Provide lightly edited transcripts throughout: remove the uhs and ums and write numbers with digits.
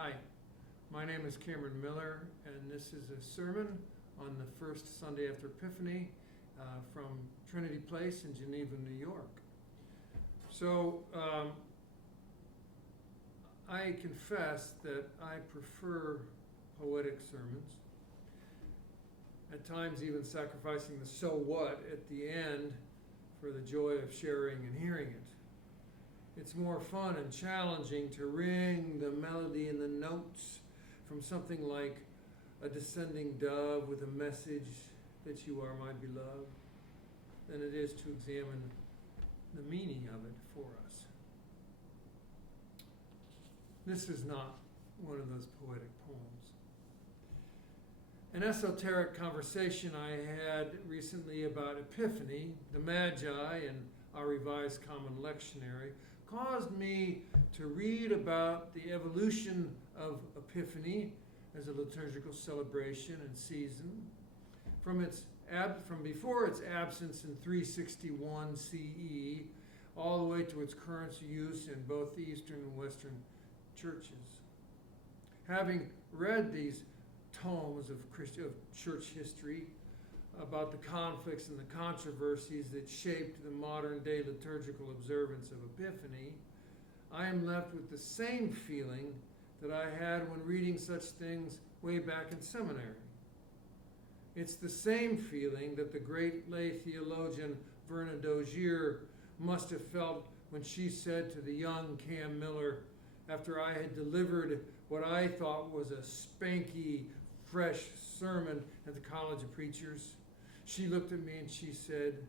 Hi, my name is Cameron Miller, and this is a sermon on the first Sunday after Epiphany from Trinity Place in Geneva, New York. So, I confess that I prefer poetic sermons, at times even sacrificing the so what at the end for the joy of sharing and hearing it. It's more fun and challenging to ring the melody and the notes from something like a descending dove with a message that you are my beloved than it is to examine the meaning of it for us. This is not one of those poetic poems. An esoteric conversation I had recently about Epiphany, the Magi, and our Revised Common Lectionary caused me to read about the evolution of Epiphany as a liturgical celebration and season from before its absence in 361 CE all the way to its current use in both the Eastern and Western churches. Having read these tomes of church history about the conflicts and the controversies that shaped the modern day liturgical observance of Epiphany, I am left with the same feeling that I had when reading such things way back in seminary. It's the same feeling that the great lay theologian Verna Dozier must have felt when she said to the young Cam Miller, after I had delivered what I thought was a spanky, fresh sermon at the College of Preachers, she looked at me and she said,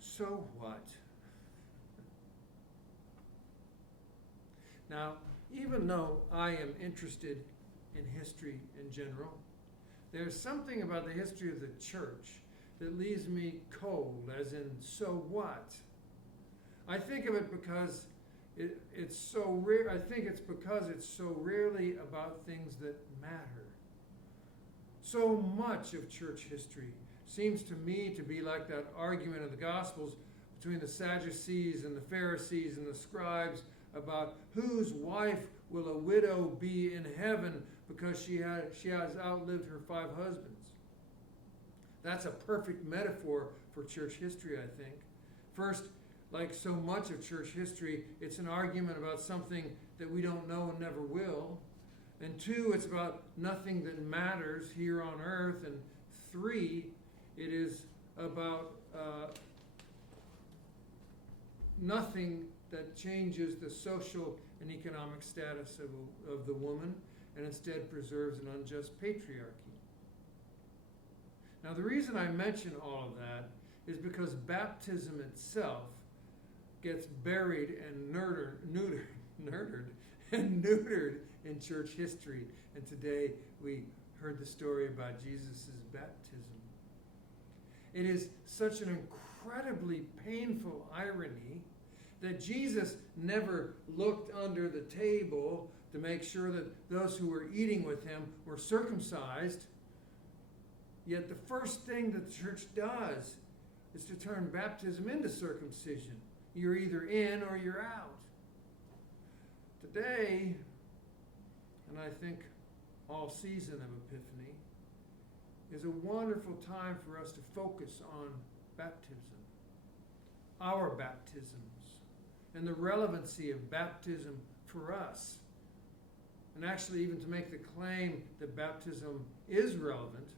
"So what?" Now, even though I am interested in history in general, there's something about the history of the church that leaves me cold, as in, so what? I think of it because it's so rare. I think it's because it's so rarely about things that matter. So much of church history seems to me to be like that argument of the Gospels between the Sadducees and the Pharisees and the scribes about whose wife will a widow be in heaven because she has outlived her 5 husbands. That's a perfect metaphor for church history, I think. First, like so much of church history, it's an argument about something that we don't know and never will. And 2, it's about nothing that matters here on earth. And 3, it is about nothing that changes the social and economic status of the woman and instead preserves an unjust patriarchy. Now, the reason I mention all of that is because baptism itself gets buried and neutered in church history. And today we heard the story about Jesus' baptism. It is such an incredibly painful irony that Jesus never looked under the table to make sure that those who were eating with him were circumcised. Yet the first thing that the church does is to turn baptism into circumcision. You're either in or you're out. Today, and I think all season of Epiphany, is a wonderful time for us to focus on baptism, our baptisms, and the relevancy of baptism for us. And actually, even to make the claim that baptism is relevant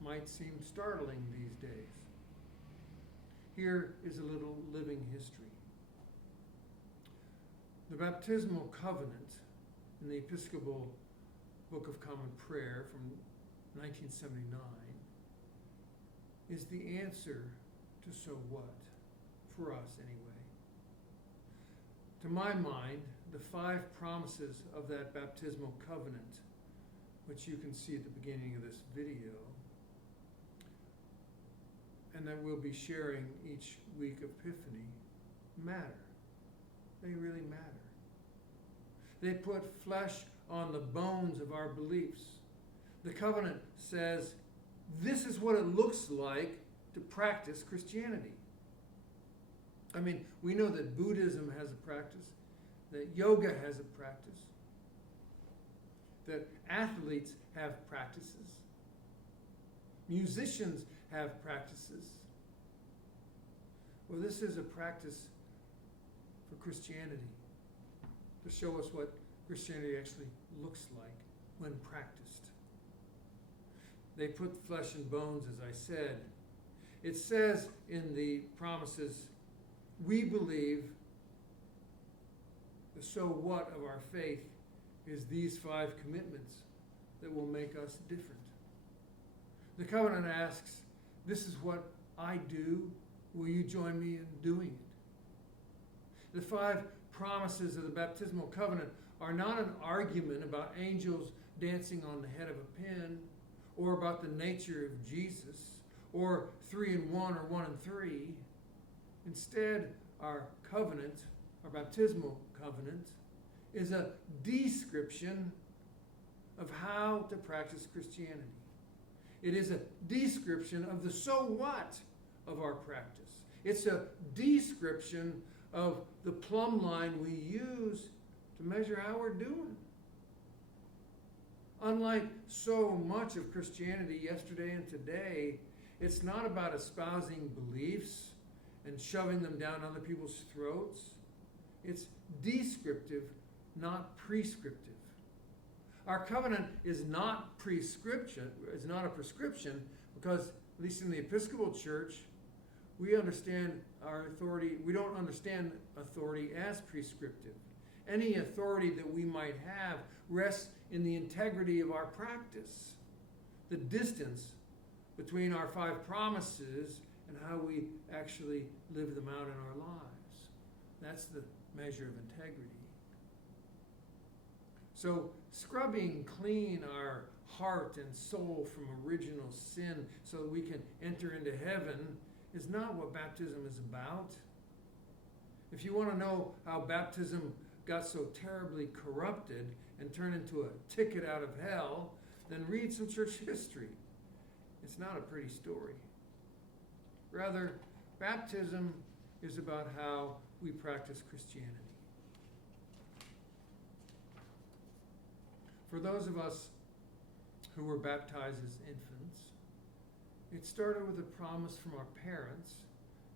might seem startling these days. Here is a little living history. The baptismal covenant in the Episcopal Book of Common Prayer from 1979 is the answer to so what, for us anyway. To my mind, the 5 promises of that baptismal covenant, which you can see at the beginning of this video, and that we'll be sharing each week of Epiphany, matter. They really matter. They put flesh on the bones of our beliefs. The covenant says, this is what it looks like to practice Christianity. I mean, we know that Buddhism has a practice. that yoga has a practice, that athletes have practices, musicians have practices. Well, this is a practice for Christianity, to show us what Christianity actually looks like when practiced. They put flesh and bones, as I said. It says in the promises, we believe the so what of our faith is these 5 commitments that will make us different. The covenant asks, this is what I do. Will you join me in doing it? The 5 promises of the baptismal covenant are not an argument about angels dancing on the head of a pin, or about the nature of Jesus, or 3 in 1 or 1 in 3. Instead, our covenant, our baptismal covenant, is a description of how to practice Christianity. It is a description of the so what of our practice. It's a description of the plumb line we use to measure how we're doing. Unlike so much of Christianity yesterday and today, it's not about espousing beliefs and shoving them down other people's throats. It's descriptive, not prescriptive. Our covenant is not prescription, is not a prescription, because, at least in the Episcopal Church, we understand our authority, we don't understand authority as prescriptive. Any authority that we might have rests in the integrity of our practice, the distance between our 5 promises and how we actually live them out in our lives. That's the measure of integrity. So scrubbing clean our heart and soul from original sin so that we can enter into heaven is not what baptism is about. If you want to know how baptism got so terribly corrupted and turned into a ticket out of hell, then read some church history. It's not a pretty story. Rather, baptism is about how we practice Christianity. For those of us who were baptized as infants, it started with a promise from our parents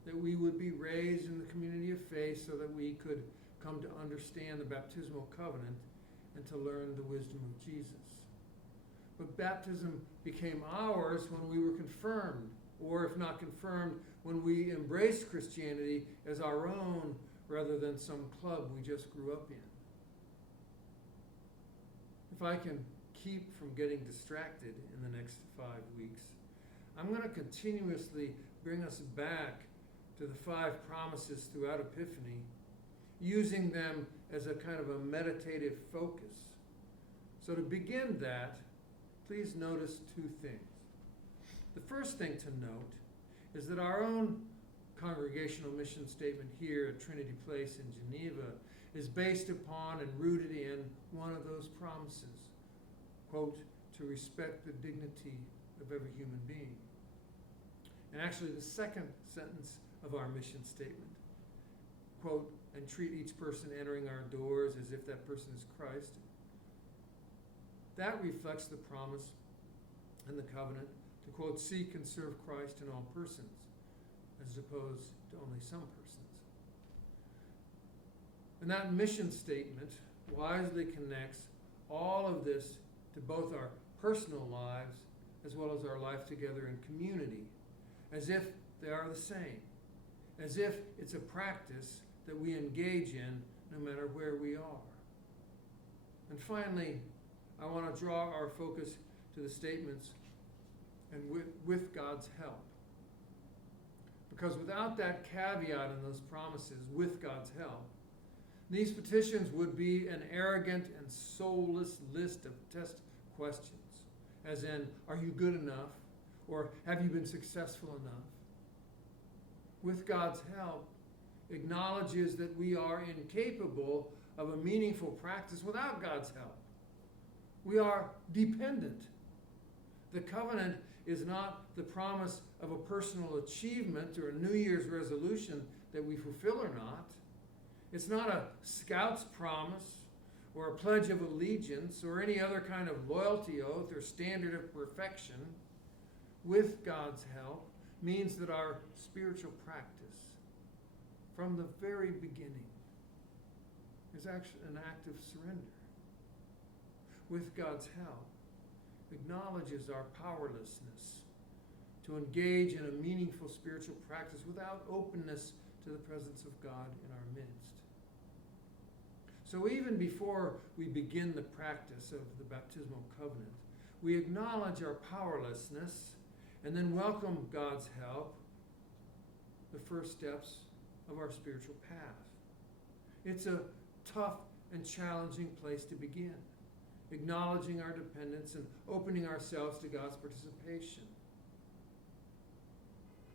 that we would be raised in the community of faith so that we could come to understand the baptismal covenant and to learn the wisdom of Jesus. But baptism became ours when we were confirmed, or if not confirmed, when we embraced Christianity as our own rather than some club we just grew up in. If I can keep from getting distracted in the next 5 weeks, I'm going to continuously bring us back to the 5 promises throughout Epiphany, using them as a kind of a meditative focus. So to begin that, please notice 2 things. The first thing to note is that our own congregational mission statement here at Trinity Place in Geneva is based upon and rooted in one of those promises, quote, to respect the dignity of every human being. And actually the second sentence of our mission statement, quote, and treat each person entering our doors as if that person is Christ. That reflects the promise and the covenant to, quote, seek and serve Christ in all persons, as opposed to only some persons. And that mission statement wisely connects all of this to both our personal lives as well as our life together in community, as if they are the same, as if it's a practice that we engage in no matter where we are. And finally, I want to draw our focus to the statements and with God's help. Because without that caveat in those promises, with God's help, these petitions would be an arrogant and soulless list of test questions, as in, are you good enough? Or have you been successful enough? With God's help, acknowledges that we are incapable of a meaningful practice without God's help. We are dependent. The covenant is not the promise of a personal achievement or a New Year's resolution that we fulfill or not. It's not a scout's promise or a pledge of allegiance or any other kind of loyalty oath or standard of perfection. With God's help means that our spiritual practice from the very beginning is actually an act of surrender. With God's help, acknowledges our powerlessness to engage in a meaningful spiritual practice without openness to the presence of God in our midst. So even before we begin the practice of the baptismal covenant, we acknowledge our powerlessness and then welcome God's help, the first steps of our spiritual path. It's a tough and challenging place to begin, acknowledging our dependence and opening ourselves to God's participation.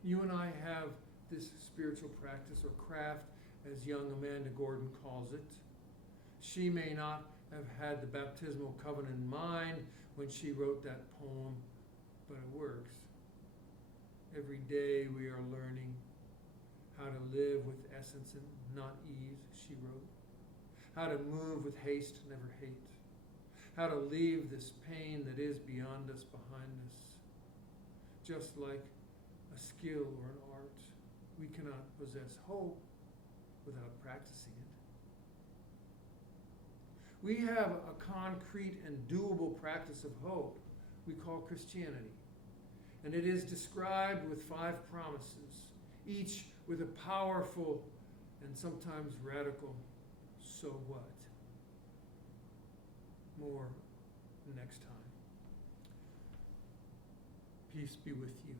You and I have this spiritual practice, or craft, as young Amanda Gordon calls it. She may not have had the baptismal covenant in mind when she wrote that poem, but it works. Every day we are learning how to live with essence and not ease, she wrote. How to move with haste, never hate. How to leave this pain that is beyond us behind us. Just like a skill or an art, we cannot possess hope without practicing it. We have a concrete and doable practice of hope we call Christianity. And it is described with 5 promises, each with a powerful and sometimes radical so what. More next time. Peace be with you.